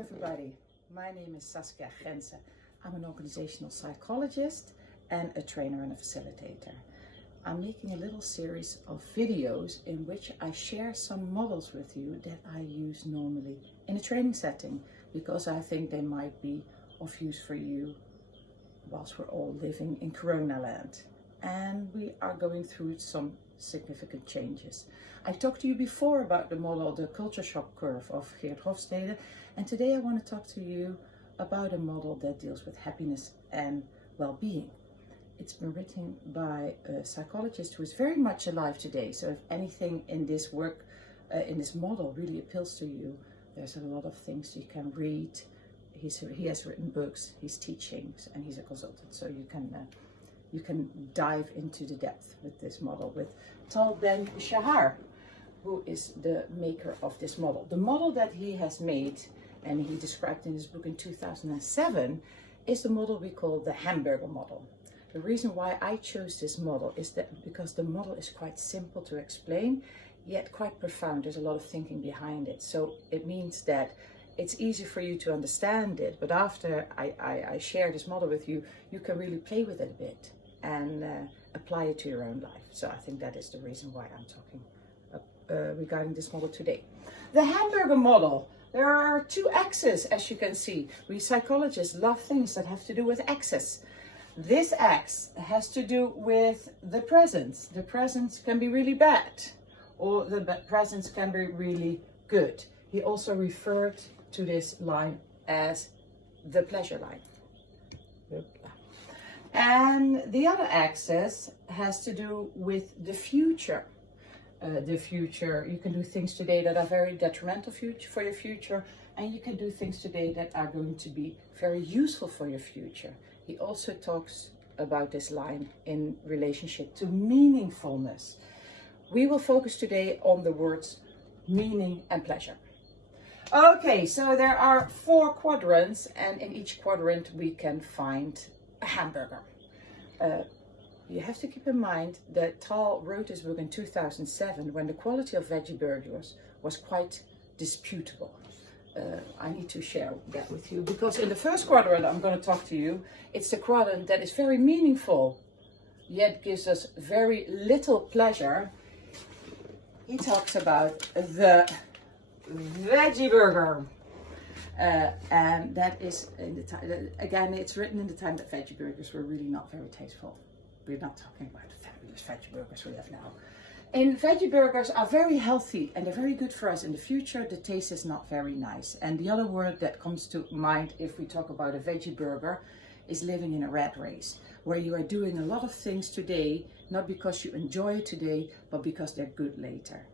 everybody. My name is Saskia Grense. I'm an organizational psychologist and a trainer and a facilitator. I'm making a little series of videos in which I share some models with you that I use normally in a training setting because I think they might be of use for you whilst we're all living in Coronaland. And we are going through some significant changes. I talked to you before about the model, the culture shock curve of Geert Hofstede, and today I want to talk to you about a model that deals with happiness and well-being. It's been written by a psychologist who is very much alive today, so if anything in this work, in this model really appeals to you, there's a lot of things you can read. He has written books, he's teaching, and he's a consultant, so you can dive into the depth with this model with Ben-Shahar, who is the maker of this model. The model that he has made, and he described in his book in 2007, is the model we call the Hamburger model. The reason why I chose this model is that because the model is quite simple to explain, yet quite profound. There's a lot of thinking behind it. So it means that it's easy for you to understand it, but after I share this model with you, you can really play with it a bit and apply it to your own life. So I think that is the reason why I'm talking regarding this model today. The Hamburger model. There are two axes, as you can see. We psychologists love things that have to do with axes. This axe has to do with the present. The present can be really bad, or the present can be really good. He also referred to this line as the pleasure line. And the other axis has to do with the future. You can do things today that are very detrimental for your future, and you can do things today that are going to be very useful for your future. He also talks about this line in relationship to meaningfulness. We will focus today on the words meaning and pleasure. Okay, so there are 4 quadrants, and in each quadrant we can find a hamburger. You have to keep in mind that Tal wrote this book in 2007 when the quality of veggie burgers was quite disputable. I need to share that with you because in the first quadrant I'm going to talk to you, it's the quadrant that is very meaningful, yet gives us very little pleasure. He talks about the veggie burger. And that is in the time, again, it's written in the time that veggie burgers were really not very tasteful. We're not talking about the fabulous veggie burgers we have now. And veggie burgers are very healthy and they're very good for us in the future. The taste is not very nice. And the other word that comes to mind if we talk about a veggie burger is living in a rat race, where you are doing a lot of things today, not because you enjoy it today, but because they're good later.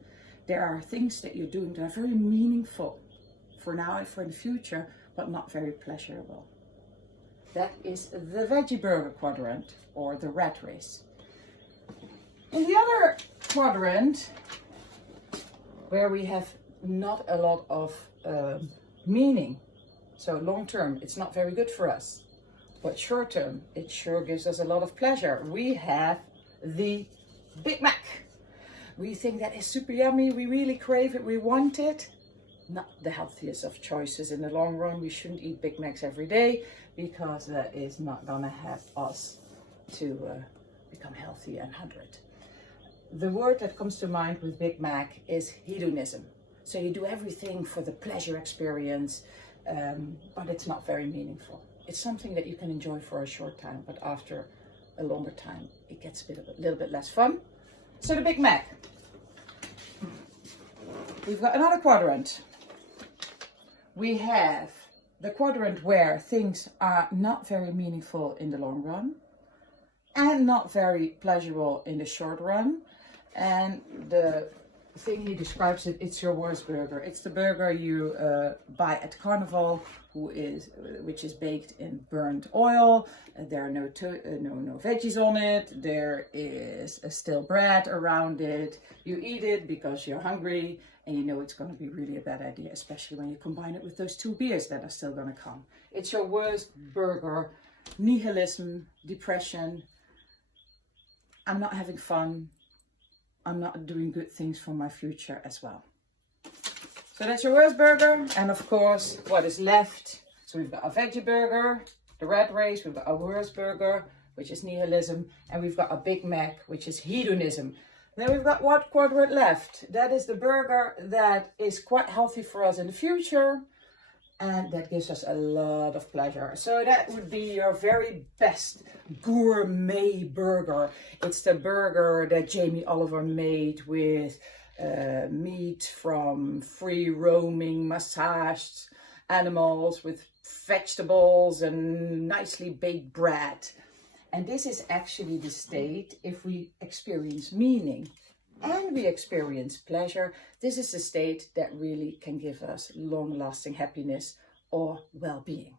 There are things that you're doing that are very meaningful for now and for the future, but not very pleasurable. That is the veggie burger quadrant, or the rat race. In the other quadrant, where we have not a lot of meaning, so long term, it's not very good for us, but short term, it sure gives us a lot of pleasure. We have the Big Mac. We think that is super yummy, we really crave it, we want it. Not the healthiest of choices in the long run. We shouldn't eat Big Macs every day because that is not gonna help us to become healthy and 100. The word that comes to mind with Big Mac is hedonism. So you do everything for the pleasure experience, but it's not very meaningful. It's something that you can enjoy for a short time, but after a longer time, it gets a little bit less fun. So the Big Mac. We've got another quadrant. We have the quadrant where things are not very meaningful in the long run and not very pleasurable in the short run. And the thing he describes it's your worst burger. It's the burger you buy at Carnival, which is baked in burnt oil. There are no veggies on it. There is a stale bread around it. You eat it because you're hungry, and you know it's going to be really a bad idea, especially when you combine it with those 2 beers that are still going to come. It's your worst burger. Nihilism, depression. I'm not having fun. I'm not doing good things for my future as well. So that's your worst burger. And of course, what is left? So we've got a veggie burger, the red race, we've got a worst burger, which is nihilism, and we've got a Big Mac, which is hedonism. Then we've got what quadrant left? That is the burger that is quite healthy for us in the future, and that gives us a lot of pleasure. So that would be your very best gourmet burger. It's the burger that Jamie Oliver made with meat from free roaming massaged animals, with vegetables and nicely baked bread. And this is actually the state if we experience meaning and we experience pleasure. This is the state that really can give us long-lasting happiness or well-being.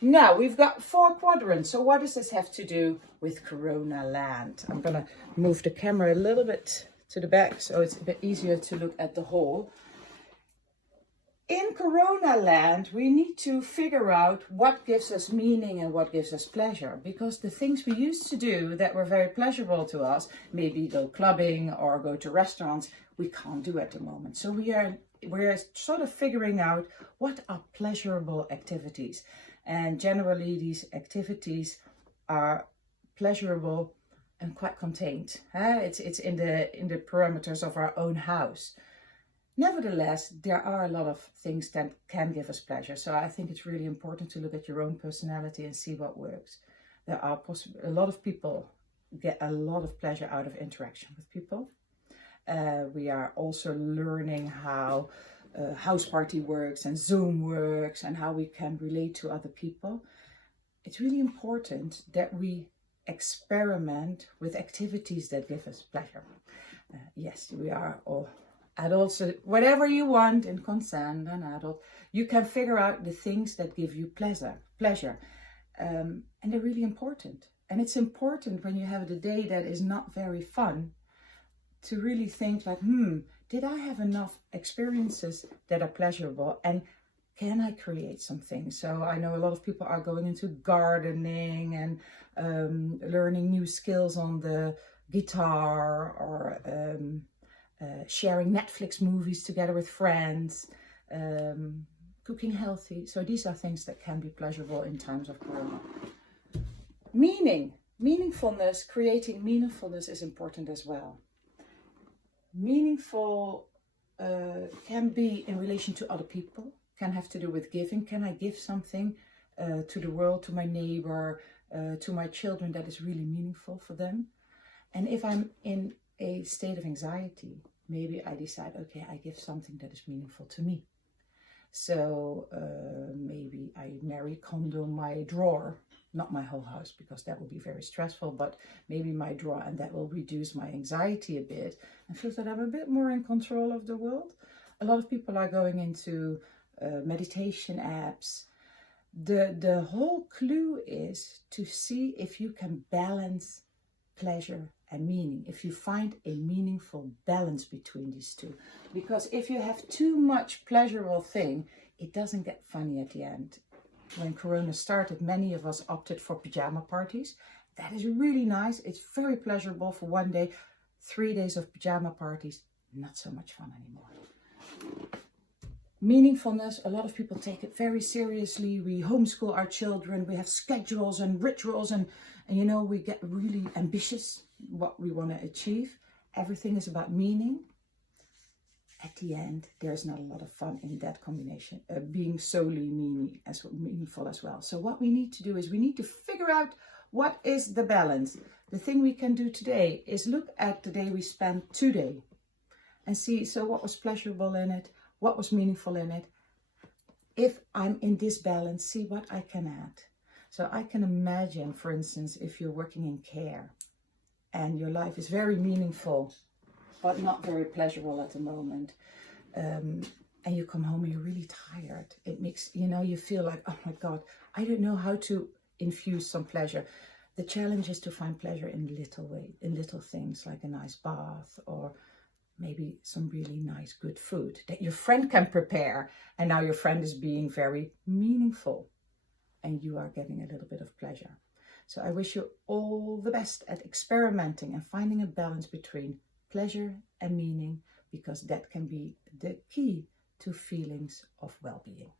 Now we've got 4 quadrants. So what does this have to do with Coronaland? I'm gonna move the camera a little bit to the back so it's a bit easier to look at the whole. In Coronaland, we need to figure out what gives us meaning and what gives us pleasure, because the things we used to do that were very pleasurable to us, maybe go clubbing or go to restaurants, we can't do at the moment. So we're sort of figuring out what are pleasurable activities. And generally these activities are pleasurable and quite contained. It's in the parameters of our own house. Nevertheless, there are a lot of things that can give us pleasure. So I think it's really important to look at your own personality and see what works. There are a lot of people get a lot of pleasure out of interaction with people. We are also learning how house party works and Zoom works and how we can relate to other people. It's really important that we experiment with activities that give us pleasure. Yes, we are all adults, whatever you want in consent, an adult, you can figure out the things that give you pleasure. And they're really important. And it's important when you have a day that is not very fun to really think like, did I have enough experiences that are pleasurable? And can I create something? So I know a lot of people are going into gardening and learning new skills on the guitar, or sharing Netflix movies together with friends, cooking healthy. So these are things that can be pleasurable in times of Corona. Meaningfulness, creating meaningfulness is important as well. Meaningful can be in relation to other people, can have to do with giving. Can I give something to the world, to my neighbor, to my children that is really meaningful for them? And if I'm in a state of anxiety, maybe I decide, okay, I give something that is meaningful to me. So maybe I Marie Kondo my drawer, not my whole house, because that would be very stressful, but maybe my drawer, and that will reduce my anxiety a bit and feel that I'm a bit more in control of the world. A lot of people are going into meditation apps. The whole clue is to see if you can balance pleasure and meaning, if you find a meaningful balance between these two. Because if you have too much pleasurable thing, it doesn't get funny at the end. When Corona started, many of us opted for pajama parties. That is really nice. It's very pleasurable for one day. 3 days of pajama parties, not so much fun anymore. Meaningfulness, a lot of people take it very seriously. We homeschool our children, we have schedules and rituals, and you know, we get really ambitious what we want to achieve. Everything is about meaning. At the end, there's not a lot of fun in that combination, being solely meaningful as well. So what we need to do is we need to figure out what is the balance. The thing we can do today is look at the day we spent today and see, so what was pleasurable in it, what was meaningful in it. If I'm in this balance, see what I can add. So I can imagine, for instance, if you're working in care and your life is very meaningful, but not very pleasurable at the moment, and you come home and you're really tired. It makes, you know, you feel like, oh my God, I don't know how to infuse some pleasure. The challenge is to find pleasure in little things, like a nice bath, or maybe some really nice, good food that your friend can prepare. And now your friend is being very meaningful and you are getting a little bit of pleasure. So I wish you all the best at experimenting and finding a balance between pleasure and meaning, because that can be the key to feelings of well-being.